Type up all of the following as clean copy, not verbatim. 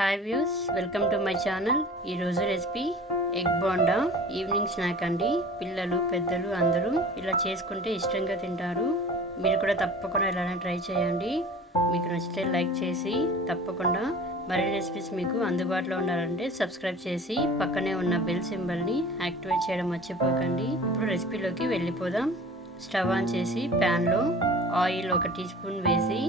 Hi views, welcome to my channel. ఈరోజు recipe egg bonda. Evening snack అండి. పిల్లలు పెద్దలు అందరూ ఇలా చేసుకుంటే ఇష్టంగా తింటారు. మీరు కూడా తప్పకుండా ఇలానే ట్రై చేయండి. మీకు నచ్చితే లైక్ చేసి తప్పకుండా మరిన్ని రెసిపీస్ మీకు అందుబాటులో ఉండాలంటే సబ్స్క్రైబ్ చేసి పక్కనే ఉన్న బెల్ సింబల్ని యాక్టివేట్ చేయడం మర్చిపోకండి. ఇప్పుడు రెసిపీలోకి వెళ్ళిపోదాం. స్టవ్ ఆన్ చేసి ప్యాన్లో ఆయిల్ 1 టీ స్పూన్ వేసి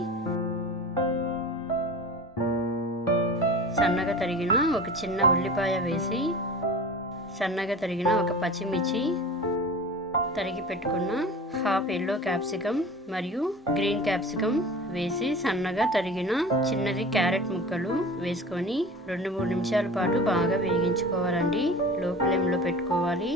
సన్నగా తరిగిన ఒక చిన్న ఉల్లిపాయ వేసి సన్నగా తరిగిన ఒక పచ్చిమిర్చి, తరిగి పెట్టుకున్న హాఫ్ ఎల్లో క్యాప్సికమ్ మరియు గ్రీన్ క్యాప్సికమ్ వేసి సన్నగా తరిగిన చిన్నది క్యారెట్ ముక్కలు వేసుకొని 2-3 నిమిషాల పాటు బాగా వేగించుకోవాలండి. లో ఫ్లేమ్లో పెట్టుకోవాలి.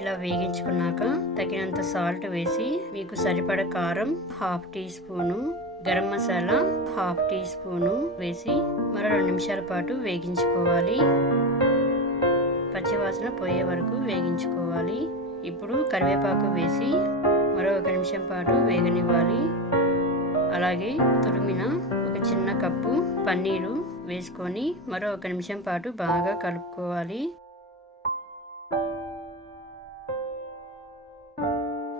ఇలా వేగించుకున్నాక తగినంత సాల్ట్ వేసి మీకు సరిపడ కారం half teaspoon, garam masala half teaspoon వేసి మరో 2 నిమిషాల పాటు వేగించుకోవాలి. పచ్చివాసన పోయే వరకు వేగించుకోవాలి. ఇప్పుడు కరివేపాకు వేసి మరో 1 నిమిషం పాటు వేగనివ్వాలి. అలాగే తురిమిన ఒక చిన్న కప్పు పన్నీరు వేసుకొని మరో 1 నిమిషం పాటు బాగా కలుపుకోవాలి.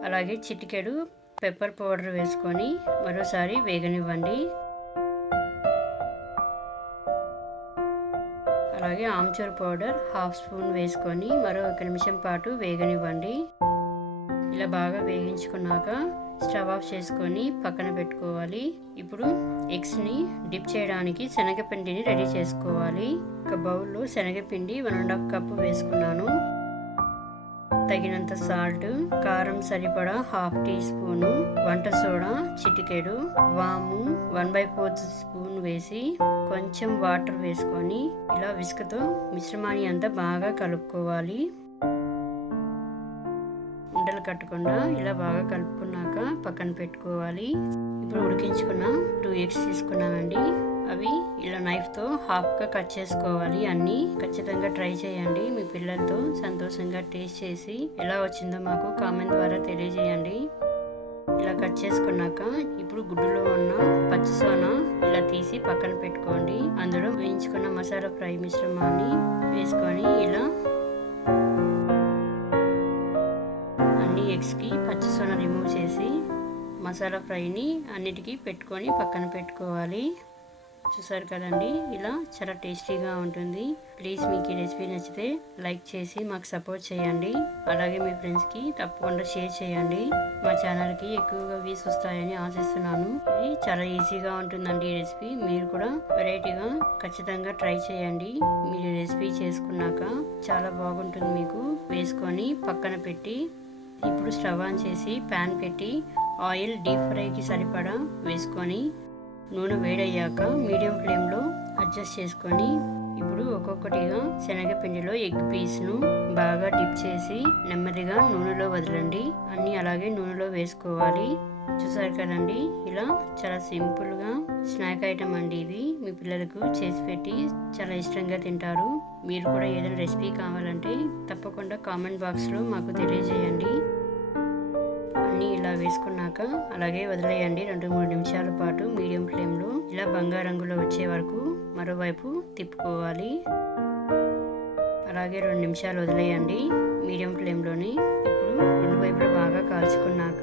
అలాగే చిటికెడు పెప్పర్ పౌడర్ వేసుకొని మరోసారి వేగనివ్వండి. అలాగే ఆమ్చూర్ పౌడర్ హాఫ్ స్పూన్ వేసుకొని మరో 1 నిమిషం పాటు వేగనివ్వండి. ఇలా బాగా వేగించుకున్నాక స్టవ్ ఆఫ్ చేసుకొని పక్కన పెట్టుకోవాలి. ఇప్పుడు ఎగ్స్ని డిప్ చేయడానికి శనగపిండిని రెడీ చేసుకోవాలి. ఒక బౌల్లో శనగపిండి 1½ కప్పు వేసుకున్నాను. తగినంత సాల్ట్, కారం సరిపడా హాఫ్ టీ స్పూను, వంట సోడా చిటికెడు, వాము 1/4 స్పూన్ వేసి కొంచెం వాటర్ వేసుకొని ఇలా విస్క్తో మిశ్రమాన్ని అంతా బాగా కలుపుకోవాలి. ఉండలు కట్టకుండా ఇలా బాగా కలుపుకున్నాక పక్కన పెట్టుకోవాలి. ఇప్పుడు ఉడికించుకున్న 2 ఎగ్స్ తీసుకున్నానండి. అవి ఇలా నైఫ్తో హాఫ్గా కట్ చేసుకోవాలి. అన్నీ ఖచ్చితంగా ట్రై చేయండి. మీ పిల్లలతో సంతోషంగా టేస్ట్ చేసి ఎలా వచ్చిందో మాకు కామెంట్ ద్వారా తెలియజేయండి. ఇలా కట్ చేసుకున్నాక ఇప్పుడు గుడ్డులో ఉన్న పచ్చి సోనా ఇలా తీసి పక్కన పెట్టుకోండి. అందులో వేయించుకున్న మసాలా ఫ్రై మిశ్రమాన్ని వేసుకొని ఇలా అన్ని ఎగ్స్కి పచ్చి సోనా రిమూవ్ చేసి మసాలా ఫ్రైని అన్నిటికీ పెట్టుకొని పక్కన పెట్టుకోవాలి. చూసారు కదండి, ఇలా చాలా టేస్టీగా ఉంటుంది. ప్లీజ్ మీకు ఈ రెసిపీ నచ్చితే లైక్ చేసి మాకు సపోర్ట్ చేయండి. అలాగే మీ ఫ్రెండ్స్కి తప్పకుండా షేర్ చేయండి. మా ఛానల్కి ఎక్కువగా వ్యూస్ వస్తాయని ఆశిస్తున్నాను. ఇది చాలా ఈజీగా ఉంటుందండి ఈ రెసిపీ. మీరు కూడా వెరైటీగా ఖచ్చితంగా ట్రై చేయండి. మీరు రెసిపీ చేసుకున్నాక చాలా బాగుంటుంది. మీకు వేసుకొని పక్కన పెట్టి ఇప్పుడు స్టవ్ ఆన్ చేసి ప్యాన్ పెట్టి ఆయిల్ డీప్ ఫ్రైకి సరిపడా వేసుకొని నూనె వేడయ్యాక మీడియం ఫ్లేమ్లో అడ్జస్ట్ చేసుకొని ఇప్పుడు ఒక్కొక్కటిగా శనగపిండిలో ఎగ్ పీస్ను బాగా డిప్ చేసి నెమ్మదిగా నూనెలో వదలండి. అన్నీ అలాగే నూనెలో వేసుకోవాలి. చూసారు కదండి, ఇలా చాలా సింపుల్గా స్నాక్ ఐటమ్ అండి. ఇది మీ పిల్లలకు చేసి పెట్టి చాలా ఇష్టంగా తింటారు. మీరు కూడా ఏదైనా రెసిపీ కావాలంటే తప్పకుండా కామెంట్ బాక్స్లో మాకు తెలియజేయండి. అన్నీ ఇలా వేసుకున్నాక అలాగే వదిలేయండి. 2-3 నిమిషాల పాటు మీడియం ఫ్లేమ్లో ఇలా బంగారంగులో వచ్చే వరకు మరోవైపు తిప్పుకోవాలి. అలాగే 2 నిమిషాలు వదిలేయండి మీడియం ఫ్లేమ్లోని. ఇప్పుడు 2 వైపులు బాగా కాల్చుకున్నాక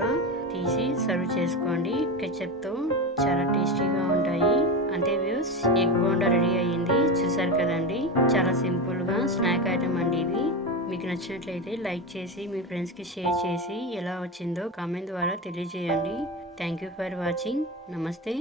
తీసి సర్వ్ చేసుకోండి. కెచప్తో చాలా టేస్టీగా ఉంటాయి. అంతే వ్యూస్, ఎగ్ బోండా రెడీ అయ్యింది. చూసారు కదండి, చాలా సింపుల్గా స్నాక్ ఐటమ్ అండి ఇది. మీకు నచ్చినట్లయితే లైక్ చేసి మీ ఫ్రెండ్స్కి షేర్ చేసి ఎలా వచ్చిందో కామెంట్ ద్వారా తెలియజేయండి. Thank you for watching. నమస్తే.